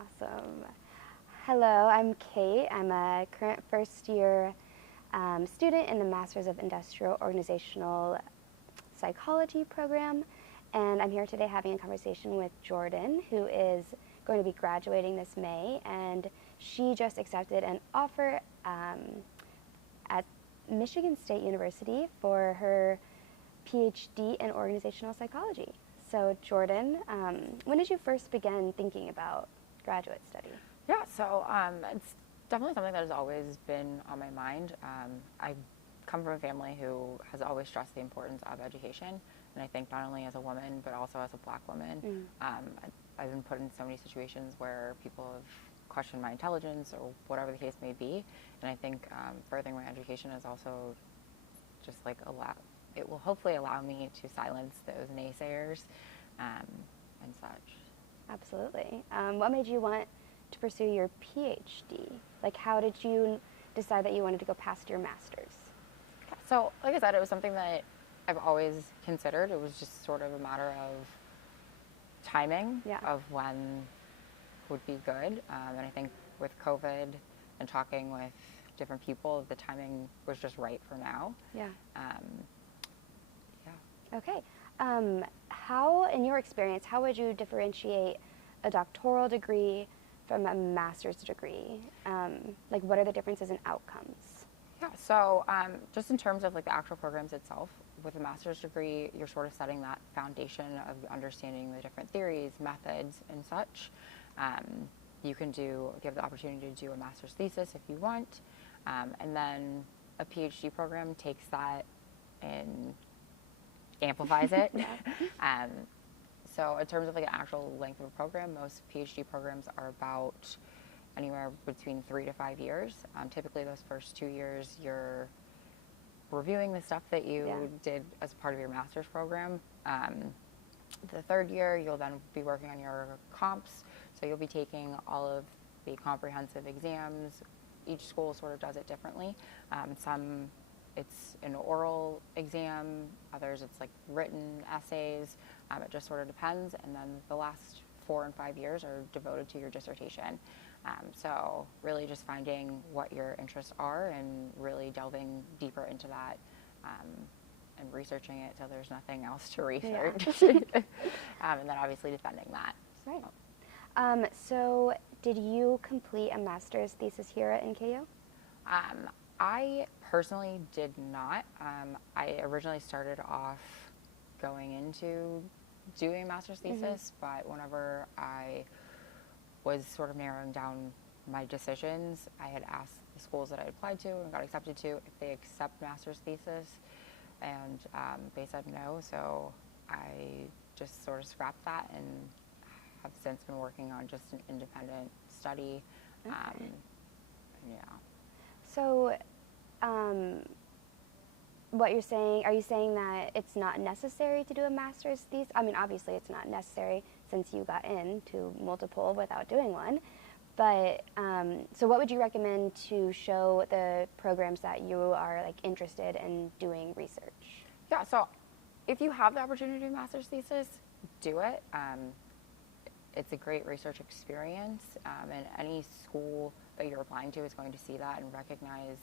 Awesome. Hello, I'm Kate. I'm a current first year student in the Masters of Industrial Organizational Psychology program, and I'm here today having a conversation with Jordan, who is going to be graduating this May, and she just accepted an offer at Michigan State University for her Ph.D. in organizational psychology. So Jordan, when did you first begin thinking about graduate study? Yeah, so it's definitely something that has always been on my mind. I come from a family who has always stressed the importance of education, and I think not only as a woman, but also as a Black woman. I've been put in so many situations where people have questioned my intelligence or whatever the case may be, and I think furthering my education is also just like it will hopefully allow me to silence those naysayers and such. Absolutely. What made you want to pursue your PhD? Like, how did you decide that you wanted to go past your master's? So, like I said, it was something that I've always considered. It was just sort of a matter of timing of when would be good. And I think with COVID and talking with different people, the timing was just right for now. Yeah. Yeah. Okay. How, in your experience, how would you differentiate a doctoral degree from a master's degree? Like, what are the differences in outcomes? Yeah, so just in terms of like the actual programs itself, with a master's degree, you're sort of setting that foundation of understanding the different theories, methods, and such. You have the opportunity to do a master's thesis if you want, and then a PhD program takes that and amplifies it. So in terms of like an actual length of a program, most PhD programs are about anywhere between 3 to 5 years. Typically those first 2 years, you're reviewing the stuff that you did as part of your master's program. The third year, you'll then be working on your comps. So you'll be taking all of the comprehensive exams. Each school sort of does it differently. Some it's an oral exam, others it's like written essays. It just sort of depends. And then the last 4 and 5 years are devoted to your dissertation. So really just finding what your interests are and really delving deeper into that and researching it till there's nothing else to research. And then obviously defending that. Right. So did you complete a master's thesis here at NKU? I personally did not. I originally started off going into doing a master's thesis, but whenever I was sort of narrowing down my decisions, I had asked the schools that I applied to and got accepted to if they accept master's thesis, and they said no, so I just sort of scrapped that and have since been working on just an independent study. Okay. Yeah. So, what you're saying, are you saying that it's not necessary to do a master's thesis? I mean, obviously it's not necessary since you got into multiple without doing one, but, so what would you recommend to show the programs that you are like interested in doing research? Yeah, so if you have the opportunity to do a master's thesis, do it. It's a great research experience, and any school that you're applying to is going to see that and recognize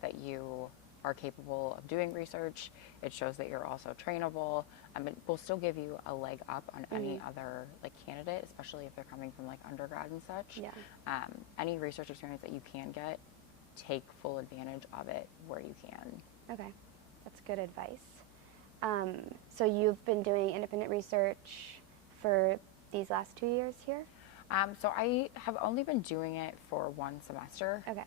that you are capable of doing research. It shows that you're also trainable. It will still give you a leg up on any other like candidate, especially if they're coming from like undergrad and such. Yeah. Any research experience that you can get, take full advantage of it where you can. Okay, that's good advice. So you've been doing independent research for these last 2 years here? So I have only been doing it for 1 semester. Okay.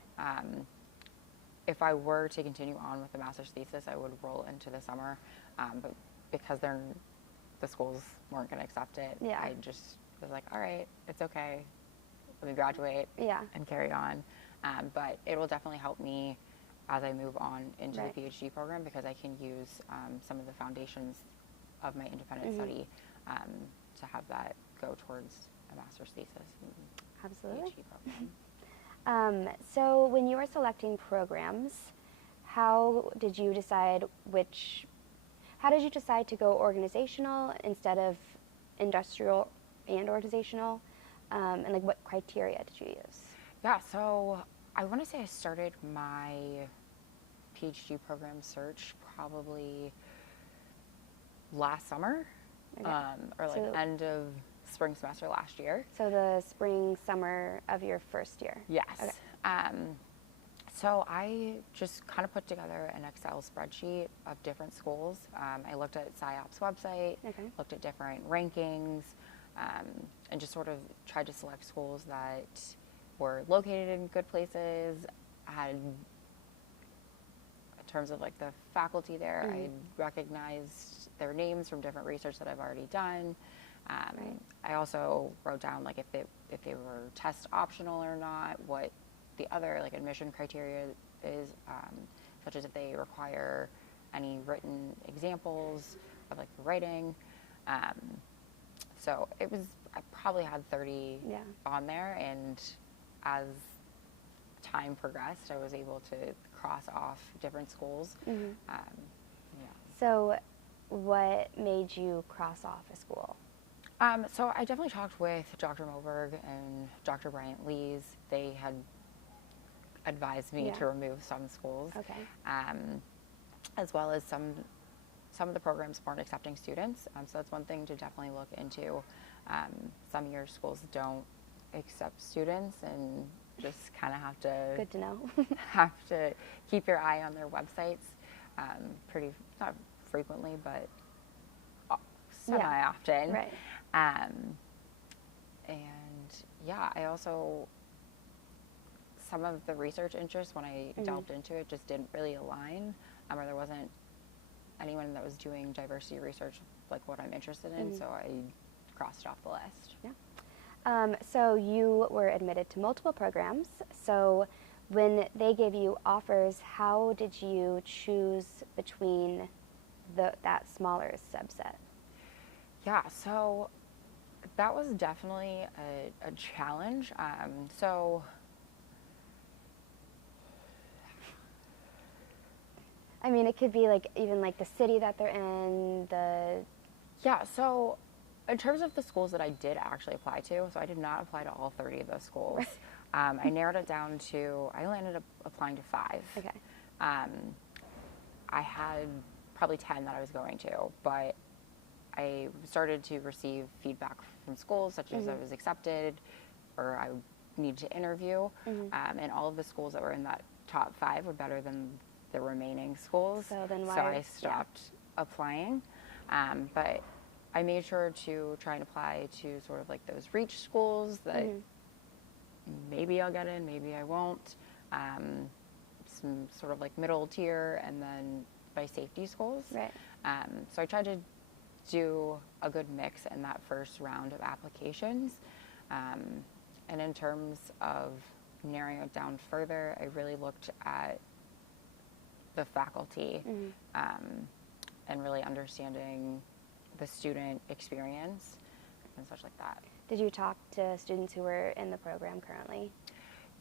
If I were to continue on with the master's thesis, I would roll into the summer, but because the schools weren't going to accept it, I just was like, all right, it's okay, let me graduate and carry on. But it will definitely help me as I move on into the PhD program, because I can use some of the foundations of my independent study to have that go towards a master's thesis and Absolutely. PhD program. So when you were selecting programs, how did you decide to go organizational instead of industrial and organizational? And like what criteria did you use? Yeah, so I want to say I started my PhD program search probably last summer, Okay. or like So, end of spring semester last year. so the spring, summer of your first year? Yes. Okay. So I just kind of put together an Excel spreadsheet of different schools. I looked at SciOp's website, Okay. looked at different rankings, and just sort of tried to select schools that were located in good places, had, in terms of like the faculty there, I recognized their names from different research that I've already done. Right. I also wrote down like if they were test optional or not, what the other like admission criteria is, such as if they require any written examples of like the writing. So it was, I probably had 30 Yeah. on there, and as time progressed, I was able to cross off different schools. Yeah. So what made you cross off a school? So I definitely talked with Dr. Moberg and Dr. Bryant Lees. They had advised me to remove some schools, Okay. as well as some of the programs weren't accepting students. So that's one thing to definitely look into. Some of your schools don't accept students, and just kind of have to Good to know. have to keep your eye on their websites, pretty, not frequently, but semi often. Right. And yeah, I also, some of the research interests when I delved into it just didn't really align, or there wasn't anyone that was doing diversity research like what I'm interested in, so I crossed it off the list. Yeah. So you were admitted to multiple programs. So when they gave you offers, how did you choose between that smaller subset? Yeah, so that was definitely a challenge. So I mean, it could be like even like the city that they're in, yeah, so in terms of the schools that I did actually apply to, so I did not apply to all 30 of those schools. I narrowed it down to, I only ended up applying to 5. Okay. I had probably 10 that I was going to, but I started to receive feedback from schools, such as I was accepted or I needed to interview, and all of the schools that were in that top 5 were better than the remaining schools. So then why? So I stopped applying, but I made sure to try and apply to sort of like those reach schools that maybe I'll get in, maybe I won't. Some sort of like middle tier, and then by safety schools. Right. So I tried to do a good mix in that first round of applications. And in terms of narrowing it down further, I really looked at the faculty and really understanding the student experience and such like that. Did you talk to students who were in the program currently?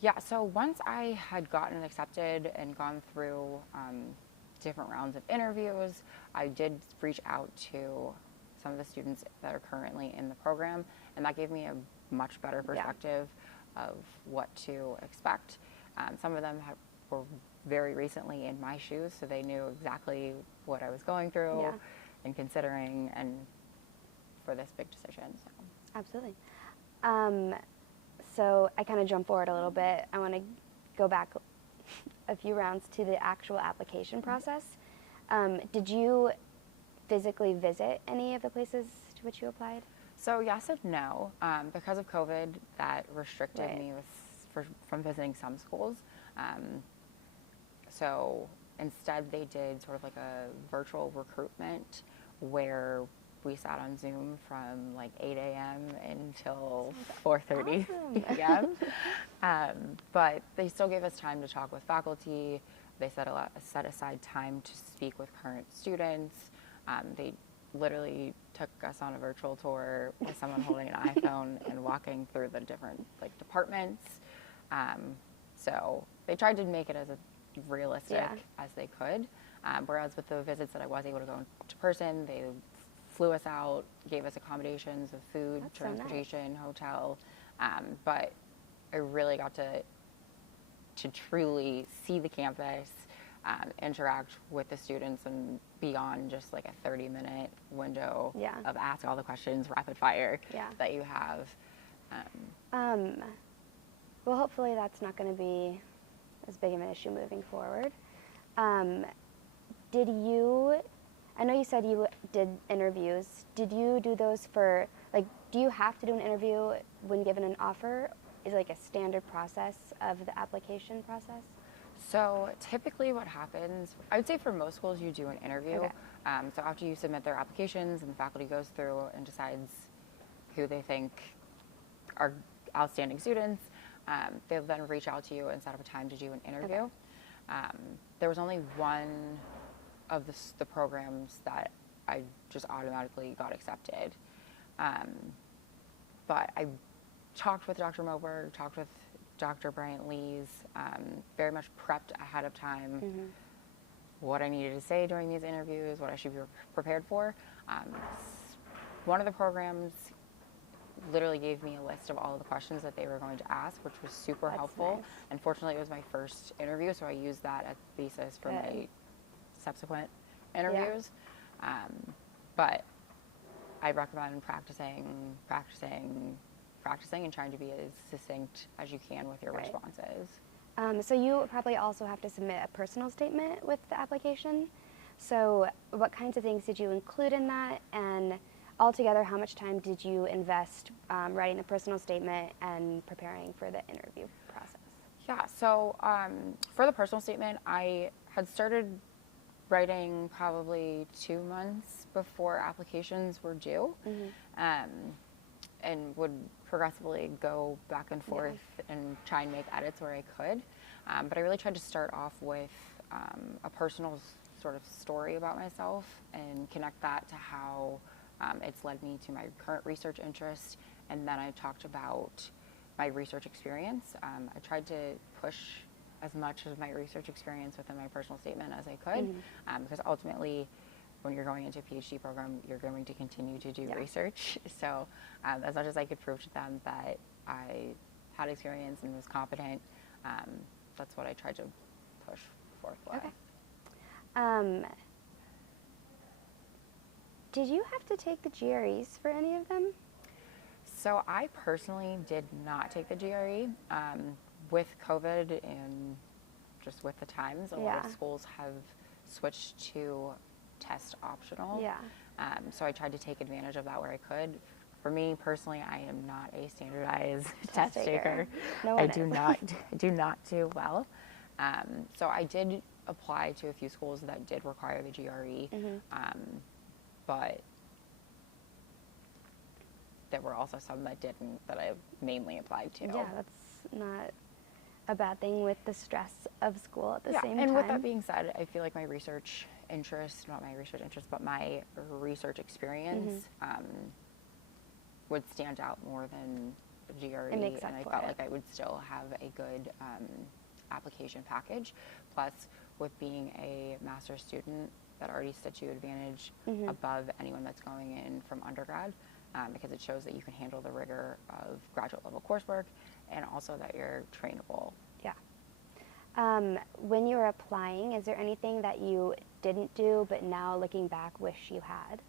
Yeah, so once I had gotten accepted and gone through different rounds of interviews, I did reach out to some of the students that are currently in the program, and that gave me a much better perspective of what to expect. Some of them were very recently in my shoes, so they knew exactly what I was going through and considering, and for this big decision. So. Absolutely. So I kind of jump forward a little bit. I want to go back a few rounds to the actual application process. Did you physically visit any of the places to which you applied? So yes and no. Because of COVID, that restricted me from visiting some schools. So instead, they did sort of like a virtual recruitment where we sat on Zoom from like 8 a.m. until 4:30 p.m. But they still gave us time to talk with faculty. They set aside time to speak with current students. They literally took us on a virtual tour with someone holding an iPhone and walking through the different like departments. So they tried to make it as realistic as they could. Whereas with the visits that I was able to go to person, they flew us out, gave us accommodations of food, transportation, hotel, But I really got to truly see the campus, interact with the students, and beyond just like a 30-minute window of ask all the questions, rapid fire that you have. Well, hopefully that's not going to be as big of an issue moving forward. I know you said you did interviews. Did you do those for, like, do you have to do an interview when given an offer? Is it like a standard process of the application process? So typically what happens, I would say for most schools you do an interview. Okay. So after you submit their applications and the faculty goes through and decides who they think are outstanding students, they'll then reach out to you and set up a time to do an interview. Okay. There was only one of the programs that I just automatically got accepted. But I talked with Dr. Moberg, talked with Dr. Bryant Lees, very much prepped ahead of time what I needed to say during these interviews, what I should be prepared for. One of the programs literally gave me a list of all of the questions that they were going to ask, which was super helpful. Nice. Unfortunately, it was my first interview, so I used that as the basis for my subsequent interviews. But I recommend practicing, and trying to be as succinct as you can with your responses. So you probably also have to submit a personal statement with the application. So what kinds of things did you include in that? And altogether, how much time did you invest writing a personal statement and preparing for the interview process? Yeah, so for the personal statement, I had started writing probably 2 months before applications were due, and would progressively go back and forth and try and make edits where I could. But I really tried to start off with a personal sort of story about myself and connect that to how it's led me to my current research interest. And then I talked about my research experience. I tried to push as much of my research experience within my personal statement as I could, because ultimately, when you're going into a PhD program, you're going to continue to do research. So as much as I could prove to them that I had experience and was competent, that's what I tried to push forth with. Okay. Did you have to take the GREs for any of them? So I personally did not take the GRE. With COVID and just with the times, a lot of schools have switched to test optional. So I tried to take advantage of that where I could. For me personally, I am not a standardized test taker. No one I do not do well. So I did apply to a few schools that did require the GRE, but there were also some that didn't, that I mainly applied to. Yeah, that's not a bad thing with the stress of school at the same time. And with that being said, I feel like my research interest, not my research interest, but my research experience would stand out more than the GRE. It makes and I felt like I would still have a good application package. Plus, with being a master's student, that already sets you advantage above anyone that's going in from undergrad, because it shows that you can handle the rigor of graduate level coursework, and also that you're trainable. Yeah. When you were applying, is there anything that you didn't do but now looking back wish you had?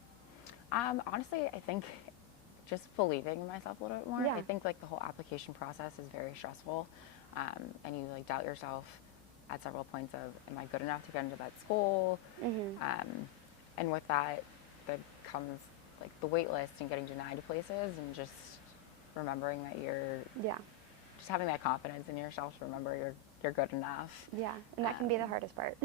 Honestly, I think just believing in myself a little bit more. Yeah. I think like the whole application process is very stressful, and you like doubt yourself at several points of, am I good enough to get into that school? And with that, there comes like the wait list and getting denied places, and just remembering that you're just having that confidence in yourself to remember you're good enough. Yeah, and that can be the hardest part.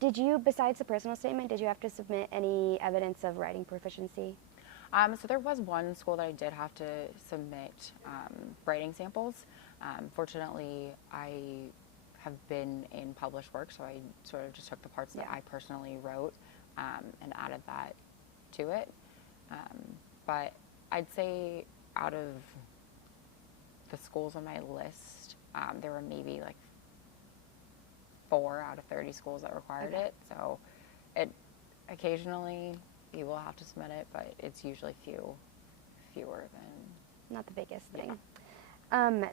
Did you, besides the personal statement, did you have to submit any evidence of writing proficiency? So there was one school that I did have to submit writing samples. Fortunately, I have been in published work, so I sort of just took the parts that I personally wrote and added that to it. But I'd say out of the schools on my list, there were maybe like 4 out of 30 schools that required it. So it occasionally you will have to submit it, but it's usually few fewer than. Not the biggest thing.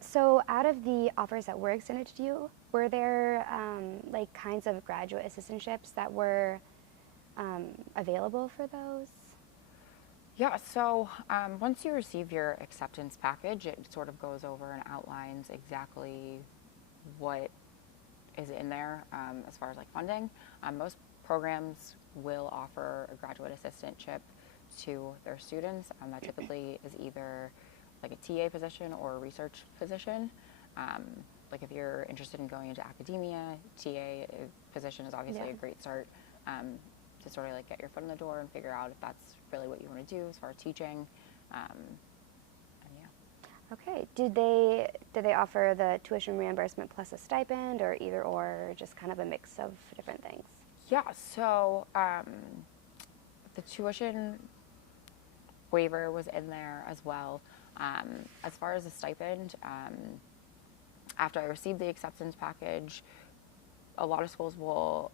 So out of the offers that were extended to you, were there like kinds of graduate assistantships that were available for those? Yeah, so once you receive your acceptance package, it sort of goes over and outlines exactly what is in there as far as like funding. Most programs will offer a graduate assistantship to their students. That typically is either like a TA position or a research position. Like if you're interested in going into academia, TA position is obviously a great start to sort of like get your foot in the door and figure out if that's really what you want to do as far as teaching. And yeah. Okay. Did they offer the tuition reimbursement plus a stipend, or either or, just kind of a mix of different things? Yeah, so the tuition waiver was in there as well. As far as the stipend, after I received the acceptance package, a lot of schools will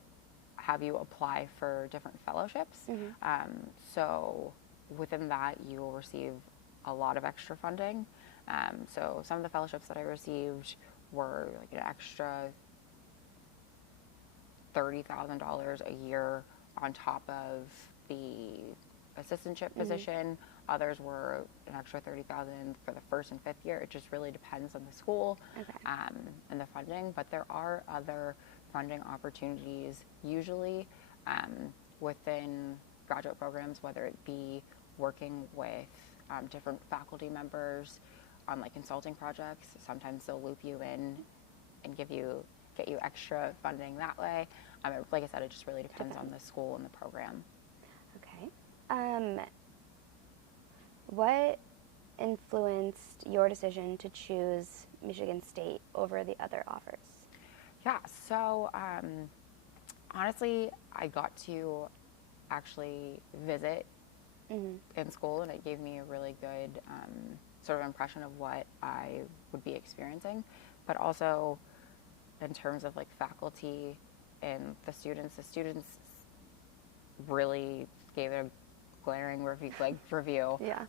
have you apply for different fellowships. So within that, you will receive a lot of extra funding. So some of the fellowships that I received were like an extra $30,000 a year on top of the assistantship position. Others were an extra $30,000 for the first and fifth year. It just really depends on the school and the funding. But there are other funding opportunities usually within graduate programs, whether it be working with different faculty members on like consulting projects. Sometimes they'll loop you in and get you extra funding that way. Like I said, it just really depends on the school and the program. Okay. What influenced your decision to choose Michigan State over the other offers? Yeah, so honestly, I got to actually visit in school, and it gave me a really good sort of impression of what I would be experiencing, but also in terms of like faculty and the students really gave it a glaring review. Yeah.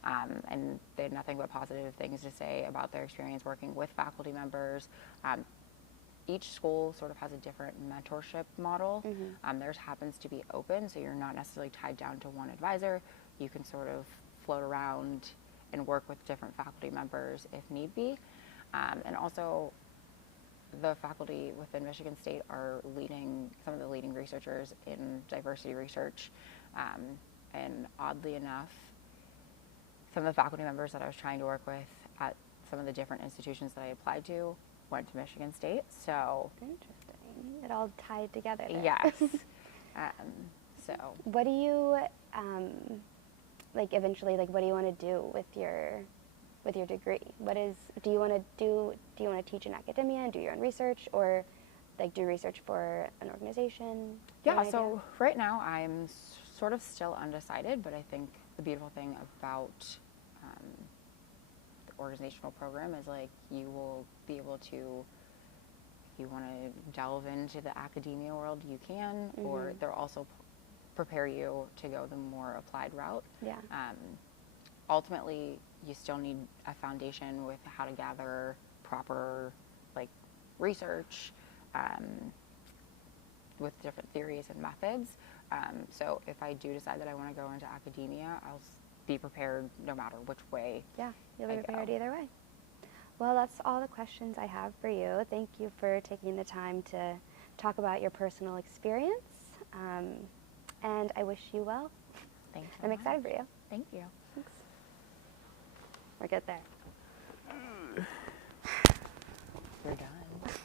And they had nothing but positive things to say about their experience working with faculty members. Each school sort of has a different mentorship model. Theirs happens to be open, so you're not necessarily tied down to one advisor. You can sort of float around and work with different faculty members if need be. And also, the faculty within Michigan State are some of the leading researchers in diversity research. And oddly enough, some of the faculty members that I was trying to work with at some of the different institutions that I applied to went to Michigan State. So interesting. It all tied together there. Yes. So what do you eventually what do you want to do with your degree? Do you want to teach in academia, do your own research, or do research for an organization? Yeah, so right now I'm sort of still undecided, but I think the beautiful thing about the organizational program is you will be able to, if you want to delve into the academia world, you can, or they'll also prepare you to go the more applied route. Yeah. Ultimately, you still need a foundation with how to gather proper research with different theories and methods. So if I do decide that I want to go into academia, I'll be prepared no matter which way. Yeah, you'll be prepared either way. Well, that's all the questions I have for you. Thank you for taking the time to talk about your personal experience. And I wish you well. Thanks. I'm excited for you. Thank you. Thanks. We're good there. We're done.